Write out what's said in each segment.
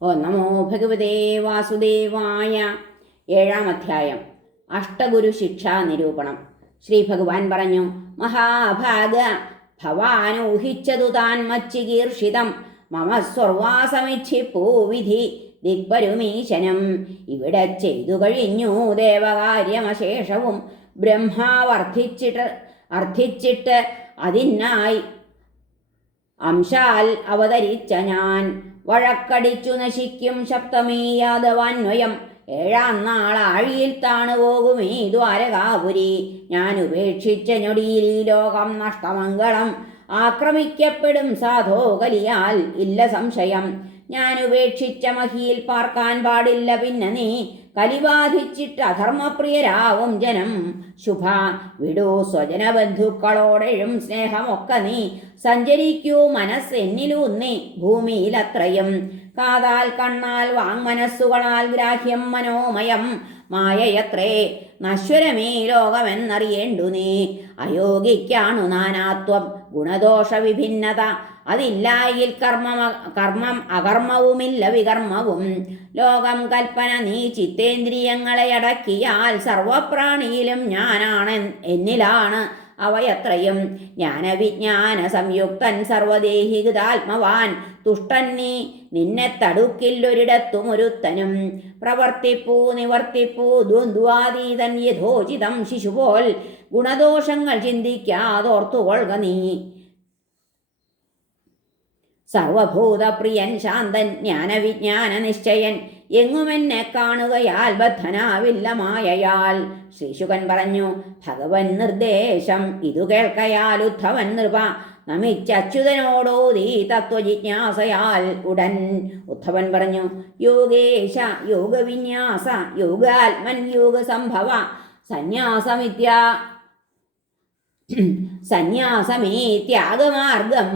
ഓ നമോ ഭഗവതേ വാസുദേവായ. ഏഴാം അധ്യായം. അഷ്ടഗുരു ശിക്ഷാ നിരൂപണം. ശ്രീ ഭഗവാൻ പറഞ്ഞു: മഹാഭാഗ, ഭവാനൂഹിച്ചതു താൻ മച്ചികീർഷിതം. മമ സ്വർവാസമിച്ഛിപ്പൂ വിധി ദിഗ്പരുമീശനം. ഇവിടെ ചെയ്തു കഴിഞ്ഞു ദേവകാര്യമശേഷവും. ബ്രഹ്മാവർദ്ധിച്ചിട്ട് അതിനായി അംശാൽ അവതരിച്ച ഞാൻ. വഴക്കടിച്ചു നശിക്കും ശബ്ദമേ യാദവാന്വയം. ഏഴാം നാൾ ആഴിയിൽ താണു പോകുമീ ദ്വാരകാപുരി. ഞാൻ ഉപേക്ഷിച്ച ഞൊടിയിൽ ഈ ലോകം നഷ്ടമംഗളം. ആക്രമിക്കപ്പെടും സാധോ കലിയാൽ ഇല്ല സംശയം. ഞാൻ ഉപേക്ഷിച്ച മഹിയിൽ പാർക്കാൻ പാടില്ല പിന്നെ നീ. കലിബാധിച്ചിട്ട് അധർമ്മപ്രിയരാവും ജനം. ശുഭ, വിടൂ സ്വജനബന്ധുക്കളോടെഴും സ്നേഹമൊക്കെ നീ. സഞ്ചരിക്കൂ മനസ്സെന്നിലൂന്നി ഭൂമിയിലത്രയും. കാതാൽ കണ്ണാൽ വാങ്മനസ്സുകളാൽ ഗ്രാഹ്യം മനോമയം. മായയത്രേ നശ്വരമേ ലോകമെന്നറിയേണ്ടു നീ. അയോഗിക്കാണു നാനാത്വം, ഗുണദോഷ വിഭിന്നത. അതില്ലായിൽ കർമ്മം അകർമ്മവുമില്ല വികർമ്മവും. ലോകം കൽപ്പന നീ ചിത്തേന്ദ്രിയങ്ങളെ അടക്കിയാൽ സർവപ്രാണിയിലും ഞാനാണ്, എന്നിലാണ് അവയത്രയും. ജ്ഞാനവിജ്ഞാന സംയുക്തൻ സർവദേഹികൃതാത്മവാൻ. തുഷ്ടൻ നീ, നിന്നെ തടുക്കില്ലൊരിടത്തും ഒരുത്തനും. പ്രവർത്തിപ്പൂ നിവർത്തിപ്പൂ ദ്വന്ദ്വാതീതൻ യഥോചിതം ശിശുപോൽ. ഗുണദോഷങ്ങൾ ചിന്തിക്കാതോർത്തുകൊള്ളുക നീ. സർവഭൂതപ്രിയൻ ശാന്തൻ ജ്ഞാനവിജ്ഞാന നിശ്ചയൻ. എങ്ങുമെന്നെ കാണുകയാൽ ബദ്ധനാവില്ല മായയാൽ. ശ്രീശുകൻ പറഞ്ഞു: ഭഗവൻ നിർദ്ദേശം ഇതു കേൾക്കയാൽ ഉദ്ധവൻ നൃപ നമിച്ചച്യുതനോടോതീ തത്വജിജ്ഞാസയാൽ ഉടൻ. ഉദ്ധവൻ പറഞ്ഞു: യോഗേശ യോഗവിന്യാസ യോഗാത്മൻ യോഗസംഭവ സന്യാസമേ ത്യാഗമാർഗം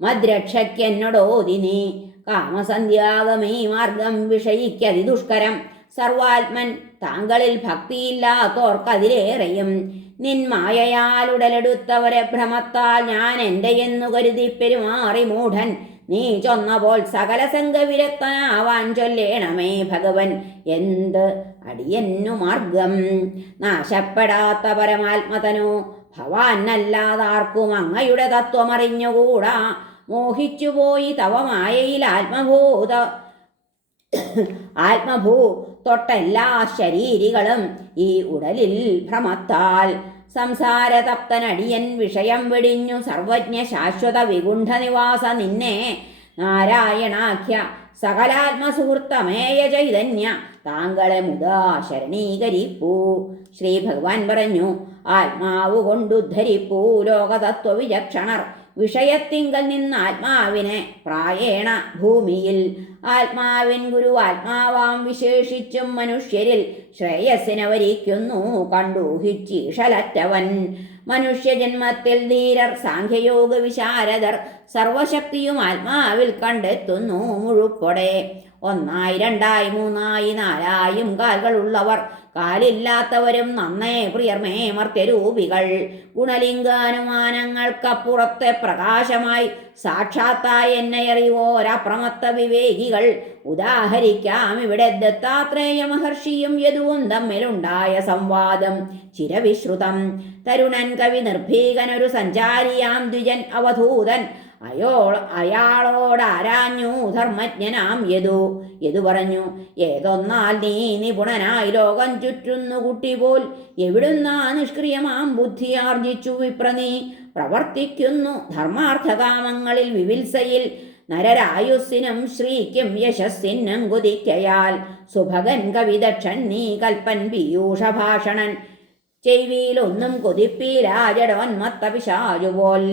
മദ്രക്ഷയ്ക്കെന്നോടോതിനി. കാമസന്ധ്യാഗമേ മാർഗം വിഷയിക്കതി ദുഷ്കരം. സർവാത്മൻ താങ്കളിൽ ഭക്തിയില്ലാത്തോർക്കതിലേറെയും. നിന്മായയാലുടലെടുത്തവരെ ഭ്രമത്താൽ ഞാൻ എൻ്റെ എന്നു കരുതി പെരുമാറി മൂഢൻ. നീ ചൊന്നപോൽ സകല സംഘവിരക്തനാവാൻ ചൊല്ലേണമേ ഭഗവൻ. എന്ത് അടിയന്നു മാർഗം? നാശപ്പെടാത്ത പരമാത്മതനു ഭവാനല്ലാതാർക്കും അങ്ങയുടെ തത്വമറിഞ്ഞുകൂടാ. മോഹിച്ചുപോയി തവ മായയിൽ ആത്മഭൂ തൊട്ടെല്ലാ ശരീരികളും ഈ ഉടലിൽ ഭ്രമത്താൽ. സംസാരതപ്തനടിയൻ വിഷയം വെടിഞ്ഞു സർവജ്ഞ ശാശ്വത വികുണ്ഠനിവാസ നിന്നെ. നാരായണാഖ്യ സകലാത്മസുഹൃത്തമേയ ചൈതന്യ താങ്കളെ മുതാ ശരണീകരിപ്പൂ. ശ്രീ ഭഗവാൻ പറഞ്ഞു: ആത്മാവ് കൊണ്ടുദ്ധരിപ്പൂ ലോകതത്വവിചക്ഷണർ. വിഷയത്തിങ്കൽ നിന്ന് ആത്മാവിനെ പ്രായേണ ഭൂമിയിൽ. ആത്മാവിൻ ഗുരു ആത്മാവാം വിശേഷിച്ചും മനുഷ്യരിൽ ശ്രേയസ്സിനെ വരിക്കുന്നു കണ്ടൂഹിച്ചീഷലറ്റവൻ. മനുഷ്യജന്മത്തിൽ ധീരർ സാഖ്യയോഗ വിശാരദർ സർവശക്തിയും ആത്മാവിൽ കണ്ടെത്തുന്നു മുഴുപ്പൊടെ. ഒന്നായി രണ്ടായി മൂന്നായി നാലായും കാലുകളുള്ളവർ, കാലില്ലാത്തവരും നന്നേ പ്രിയർമേ മർത്യരൂപികൾ. ഗുണലിംഗാനുമാനങ്ങൾക്കപ്പുറത്തെ പ്രകാശമായി സാക്ഷാത്തായി എന്നെ അറിവോരപ്രമത്ത വിവേകികൾ. ഉദാഹരിക്കാം ഇവിടെ ദത്താത്രേയ മഹർഷിയും യദുവും തമ്മിലുണ്ടായ സംവാദം ചിരവിശ്രുതം. തരുണൻ കവി നിർഭീകനൊരു സഞ്ചാരിയാം ദ്വിജൻ അവധൂതൻ അയാളോടാരാഞ്ഞു ധർമ്മജ്ഞനാം യദു പറഞ്ഞു: ഏതൊന്നാൽ നീ നിപുണനായി ലോകം ചുറ്റുന്നു കുട്ടിപോൽ. എവിടുന്നാ നിഷ്ക്രിയമാം ബുദ്ധി ആർജിച്ചു വിപ്രനീ. പ്രവർത്തിക്കുന്നു ധർമാർത്ഥകാമങ്ങളിൽ വിവിത്സയിൽ. നരരായുസ്സിനും ശ്രീക്കും യശസ്സിനും കുതിക്കയാൽ. സുഭഗൻ കവിദക്ഷൻ നീ കൽപ്പൻ പീയൂഷഭാഷണൻ. ചെവിയിലൊന്നും കൊതിപ്പീരാ ജഡോന്മത്ത പിശാചുപോൽ.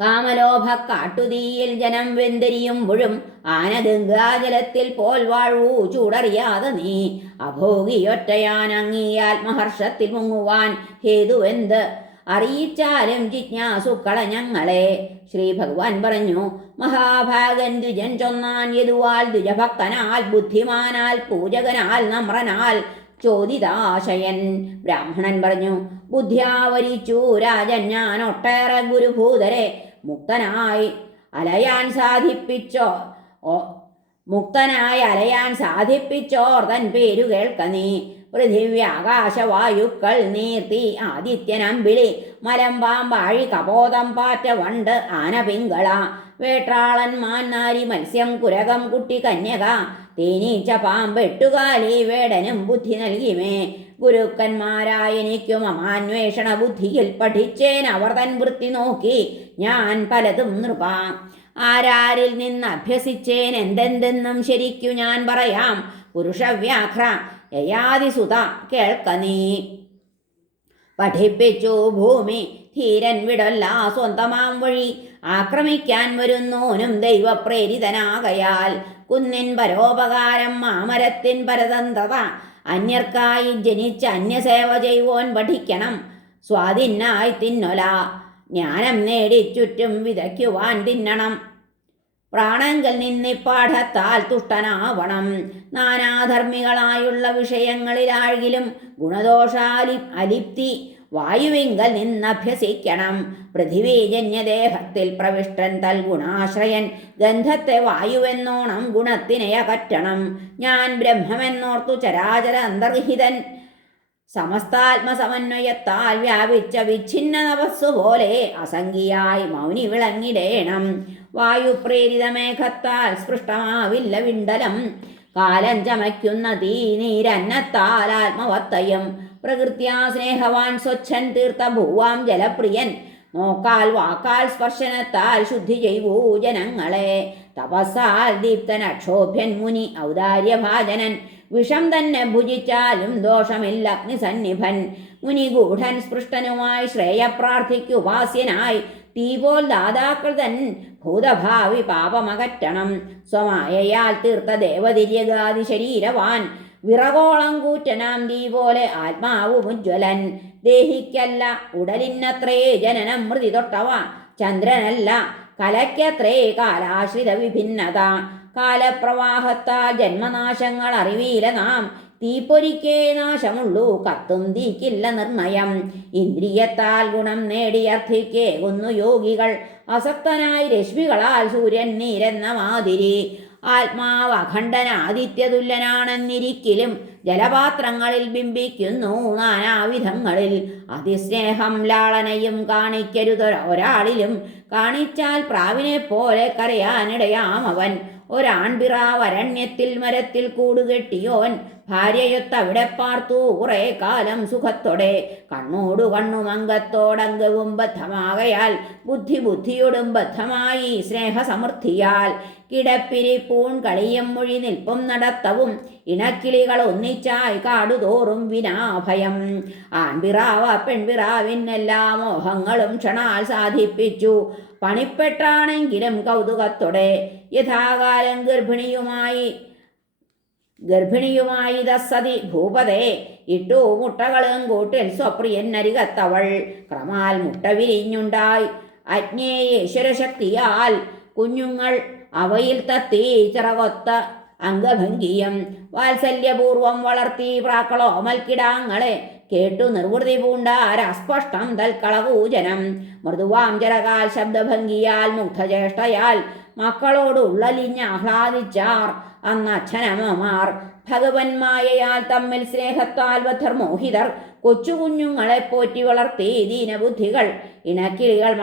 കാമലോഭ കാട്ടുതീയിൽ ജനം വെന്തിരിയുമ്പോഴും ആനഗംഗാജലത്തിൽ പോൽ വാഴൂ ചൂടറിയാതെ നീ. അഭോഗിയൊറ്റയാനങ്ങിയാത്മഹർഷത്തിൽ മുങ്ങുവാൻ ഹേതുവെന്ത്? അറിയിച്ചാലും ജിജ്ഞാസുക്കള ഞങ്ങളെ. ശ്രീ ഭഗവാൻ പറഞ്ഞു: മഹാഭാഗൻ ദ്വിജൻ ചൊന്നാൻ യദുവാൽ ദ്വിജഭക്തനാൽ ബുദ്ധിമാനാൽ പൂജകനാൽ നമ്രനാൽ ചോദിതാശയൻ. ബ്രാഹ്മണൻ പറഞ്ഞു: ബുദ്ധ്യാവരിച്ചു രാജൻ ഞാൻ ഒട്ടേറെ ഗുരുഭൂതരെ. മുക്തനായി അലയാൻ സാധിപ്പിച്ചോ മുക്തനായി അലയാൻ സാധിപ്പിച്ചോർ തൻ പേരു കേൾക്ക നീ. പൃഥിവ്യാകാശവായുക്കൾ നീർത്തി ആദിത്യനമ്പിളി മലമ്പാമ്പാഴി കപോതം പാറ്റ വണ്ട് ആന പിങ്കള വേട്രാളൻ മാന്നാരി മത്സ്യം കുരകം കുട്ടി കന്യക തേനീച്ച പാമ്പ് എട്ടുകാലി വേടനും ബുദ്ധി നൽകിമേ. ഗുരുക്കന്മാരായ എനിക്കും അമാന്വേഷണ ബുദ്ധിയിൽ പഠിച്ചേൻ അവർ തൻ വൃത്തി നോക്കി ഞാൻ പലതും നൃപ. ആരാരിൽ നിന്ന് അഭ്യസിച്ചേൻ എന്തെന്തെന്നും ശരിക്കു ഞാൻ പറയാം. പുരുഷവ്യാഘ്ര യയാതിസുത കേൾക്ക നീ. പഠിപ്പിച്ചു ഭൂമി ധീരൻ വിടല്ല സ്വന്തമാം വഴി ആക്രമിക്കാൻ വരുന്നോനും ദൈവപ്രേരിതനാകയാൽ. കുന്നിൻ പരോപകാരം മാമരത്തിൻ പരതന്ത്രത അന്യർക്കായി ജനിച്ച അന്യസേവ ചെയ്വോൻ പഠിക്കണം. സ്വാധീനായി തിന്നൊല ജ്ഞാനം നേടി ചുറ്റും വിതയ്ക്കുവാൻ തിന്നണം. പ്രാണങ്കൽ നിന്നിപ്പാഠത്താൽ തുഷ്ടനാവണം. നാനാധർമ്മികളായുള്ള വിഷയങ്ങളിലാഴ്കിലും അലിപ്തി വായുവിങ്കൽ നിന്നഭ്യസിക്കണം. പൃഥിവീജന്യദേഹത്തിൽ പ്രവിഷ്ടൻ തൽഗുണാശ്രയൻ ഗന്ധത്തെ വായുവെന്നോണം ഗുണത്തിനെ അകറ്റണം. ഞാൻ ബ്രഹ്മമെന്നോർത്തു ചരാചര അന്തർഹിതൻ സമസ്താത്മസമന്വയത്താൽ വ്യാപിച്ച വിച്ഛിന്ന നവസ്സു പോലെ അസംഖ്യയായി മൗനി വിളങ്ങിടേണം. വായുപ്രേരിതമേഘത്താൽ സ്പൃഷ്ടമാവില്ല വിണ്ടലം കാലം ചമയ്ക്കുന്ന തീ നീരന്നത്താൽ ആത്മവത്തയും. പ്രകൃത്യാ സ്നേഹവാൻ സ്വച്ഛൻ തീർത്ത ഭൂവാം ജലപ്രിയൻ നോക്കാൽ വാക്കാൽ സ്പർശനത്താൽ ശുദ്ധി ചെയ്വൂ ജനങ്ങളെ. തപസ്സാൽ ദീപ്തൻ അക്ഷോഭ്യൻ മുനി ഔദാര്യഭാജനൻ വിഷം തന്നെ ഭുജിച്ചാലും ദോഷമില്ല അഗ്നിസന്നിഭൻ. മുനിഗൂഢൻ സ്പൃഷ്ടനുമായി ശ്രേയപ്രാർത്ഥിക്കുപാസ്യനായി തീ പോൽ ദാതാക്കൾ തൻ ഭൂതഭാവി പാപമകറ്റണം. സ്വമായയാൽ തീർത്ത ദേവതിര്യഗാദി ശരീരവാൻ വിറകോളം കൂറ്റനാം തീ പോലെ ആത്മാവുമുജ്വലൻ. ദേഹിക്കല്ല ഉടലിനത്രേ ജനനം മൃതി തൊട്ടവ ചന്ദ്രനല്ല കലയ്ക്കത്രേ കാലാശ്രിത വിഭിന്നത. കാലപ്രവാഹത്താൽ ജന്മനാശങ്ങൾ അറിവീല നാം തീപ്പൊരിക്കേ നാശമുള്ളൂ കത്തും തീക്കില്ല നിർണയം. ഇന്ദ്രിയത്താൽ ഗുണം നേടിയർത്ഥിക്കേകുന്നു യോഗികൾ അസക്തനായി രശ്മികളാൽ സൂര്യൻ നീരെന്ന മാതിരി. ആത്മാവ് അഖണ്ഡനാദിത്യതുല്യനാണെന്നിരിക്കലും ജലപാത്രങ്ങളിൽ ബിംബിക്കുന്നു നാനാവിധങ്ങളിൽ. അതിസ്നേഹം ലാളനയും കാണിക്കരുത് ഒരാളിലും കാണിച്ചാൽ പ്രാവിനെ പോലെ കരയാനിടയാം അവൻ. ഒരാൺപിറാവ് അരണ്യത്തിൽ മരത്തിൽ കൂടുകെട്ടിയോൻ ഭാര്യയൊത്തവിടെ പാർത്തു കുറെ കാലം സുഖത്തോടെ. കണ്ണോടു കണ്ണും അംഗത്തോടംഗവും ബദ്ധമാകയാൽ ബുദ്ധിയോടും ബദ്ധമായി സ്നേഹസമൃദ്ധിയാൽ. കിടപ്പിരിപ്പൂൺ കളിയും മൊഴി നിൽപ്പും നടത്തവും ഇണക്കിളികൾ ഒന്നിച്ചായി കാടുതോറും വിനാഭയം. ആൺപിറാവ് പെൺപിറാവിനെല്ലാ മോഹങ്ങളും ക്ഷണാൽ സാധിപ്പിച്ചു പണിപ്പെട്ടാണെങ്കിലും കൗതുകത്തോടെ. യഥാകാലം ഗർഭിണിയുമായി ദസതി ഭൂപതേ ഇട്ടു മുട്ടകളും കൂട്ടിൽ സ്വപ്രിയൻ അരികത്തവൾ. ക്രമാൽ മുട്ട വിരിഞ്ഞുണ്ടായി അജ്ഞേയേശ്വരശക്തിയാൽ കുഞ്ഞുങ്ങൾ അവയിൽ തത്തി ചിറകൊത്ത അംഗഭംഗിയും. വാത്സല്യപൂർവം വളർത്തി പ്രാക്കളോമൽക്കിടാങ്ങളെ കേട്ടു നിർവൃതി പൂണ്ടാരസ്പഷ്ടം തൽക്കളകൂജനം. മൃദുവാം ജലകാൽ ശബ്ദഭംഗിയാൽ മുഗ്ധചേഷ്ടയാൽ മക്കളോടുള്ളലിഞ്ഞ് ആഹ്ലാദിച്ചാർ അന്നച്ഛനമ്മമാർ. ഭഗവന്മായയാൽ തമ്മിൽ സ്നേഹത്താൽ ബദ്ധർമോഹിതർ കൊച്ചുകുഞ്ഞുങ്ങളെ പോറ്റി വളർത്തി ദീനബുദ്ധികൾ. ഇണക്കിളികൾ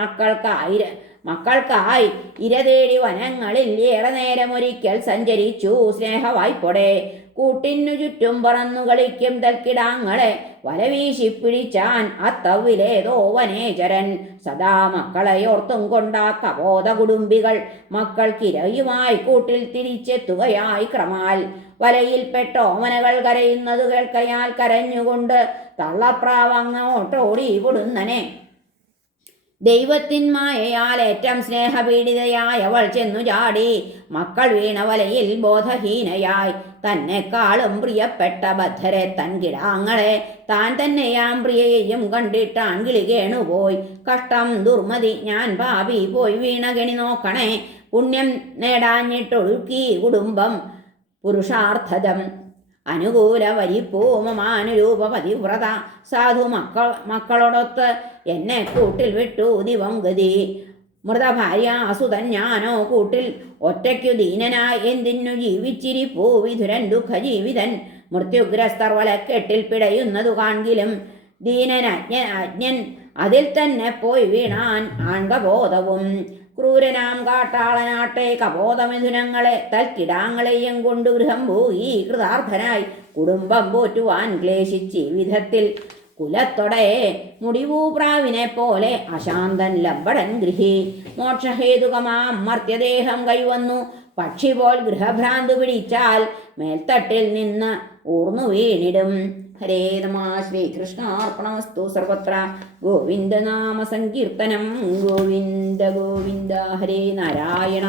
മക്കൾക്കായി ഇരതേടി വനങ്ങളിൽ ഏറെ നേരമൊരിക്കൽ സഞ്ചരിച്ചു സ്നേഹവായ്പൊടെ. കൂട്ടിനു ചുറ്റും പറന്നു കളിക്കും തൽക്കിടാങ്ങളെ വലവീശി പിടിച്ചാൻ അത്തവിലേതോ വനേചരൻ. സദാ മക്കളെയോർത്തും കൊണ്ടാ കപോത കുടുംബികൾ മക്കൾക്കിരയുമായി കൂട്ടിൽ തിരിച്ചെത്തുകയായി ക്രമാൽ. വലയിൽപ്പെട്ട ഓമനകൾ കരയുന്നതു കേൾക്കയാൽ കരഞ്ഞുകൊണ്ട് തള്ളപ്രാവങ്ങോട്ടോടി കൊടുന്നനെ. ദൈവത്തിൻ മായയാൽ ഏറ്റം സ്നേഹപീഡിതയായവൾ ചെന്നു ചാടി മക്കൾ വീണ വലയിൽ ബോധഹീനയായി. തന്നെക്കാളും പ്രിയപ്പെട്ട ബദ്ധരെ തൻ കിടാങ്ങളെ താൻ തന്നെയാം പ്രിയയെയും കണ്ടിട്ടാൻ കിളി കേണുപോയി. കഷ്ടം ദുർമതി ഞാൻ പാപി പോയി വീണ ഗണി നോക്കണേ. പുണ്യം നേടാഞ്ഞിട്ടൊഴുക്കി കുടുംബം പുരുഷാർത്ഥതം. അനുകൂല വരിപ്പൂമമാനുരൂപ പതിവ്രത സാധു മക്കളോടൊത്ത് എന്നെ കൂട്ടിൽ വിട്ടു ദിവം ഗതി. മൃതഭാര്യാസുതൻ ഞാനോ കൂട്ടിൽ ഒറ്റയ്ക്കു ദീനനായി എന്തിനു ജീവിച്ചിരിപ്പൂ വിധുരൻ ദുഃഖജീവിതൻ മൃത്യുഗ്രസ്തർ വലക്കെട്ടിൽ പിടയുന്നതു കാൺകിലും അജ്ഞൻ അതിൽ തന്നെ പോയി വീണാൻ ആൺകബോധവും ക്രൂരനാം കാട്ടാളനാട്ടെ കബോധമിഥുനങ്ങളെ തൽക്കിടാങ്ങളെയും കൊണ്ടു ഗൃഹം പോയി കൃതാർത്ഥനായി കുടുംബം പോറ്റുവാൻ ക്ലേശിച്ച് വിധത്തിൽ കുലത്തൊടെ മുടിവൂപ്രാവിനെ പോലെ അശാന്തൻ ലബ്ബടൻ ഗൃഹി മോക്ഷഹേതുകമാം മർത്യദേഹം കൈവന്നു പക്ഷി പോൽ ഗൃഹഭ്രാന്ത് പിടിച്ചാൽ മേൽത്തട്ടിൽ നിന്ന് ഊർന്നു വീണിടും. ഹരേ നമ. ശ്രീകൃഷ്ണാർപ്പണമസ്തു. സർവത്ര ഗോവിന്ദനാമ സങ്കീർത്തനം. ഗോവിന്ദ ഗോവിന്ദ. ഹരേ നാരായണ.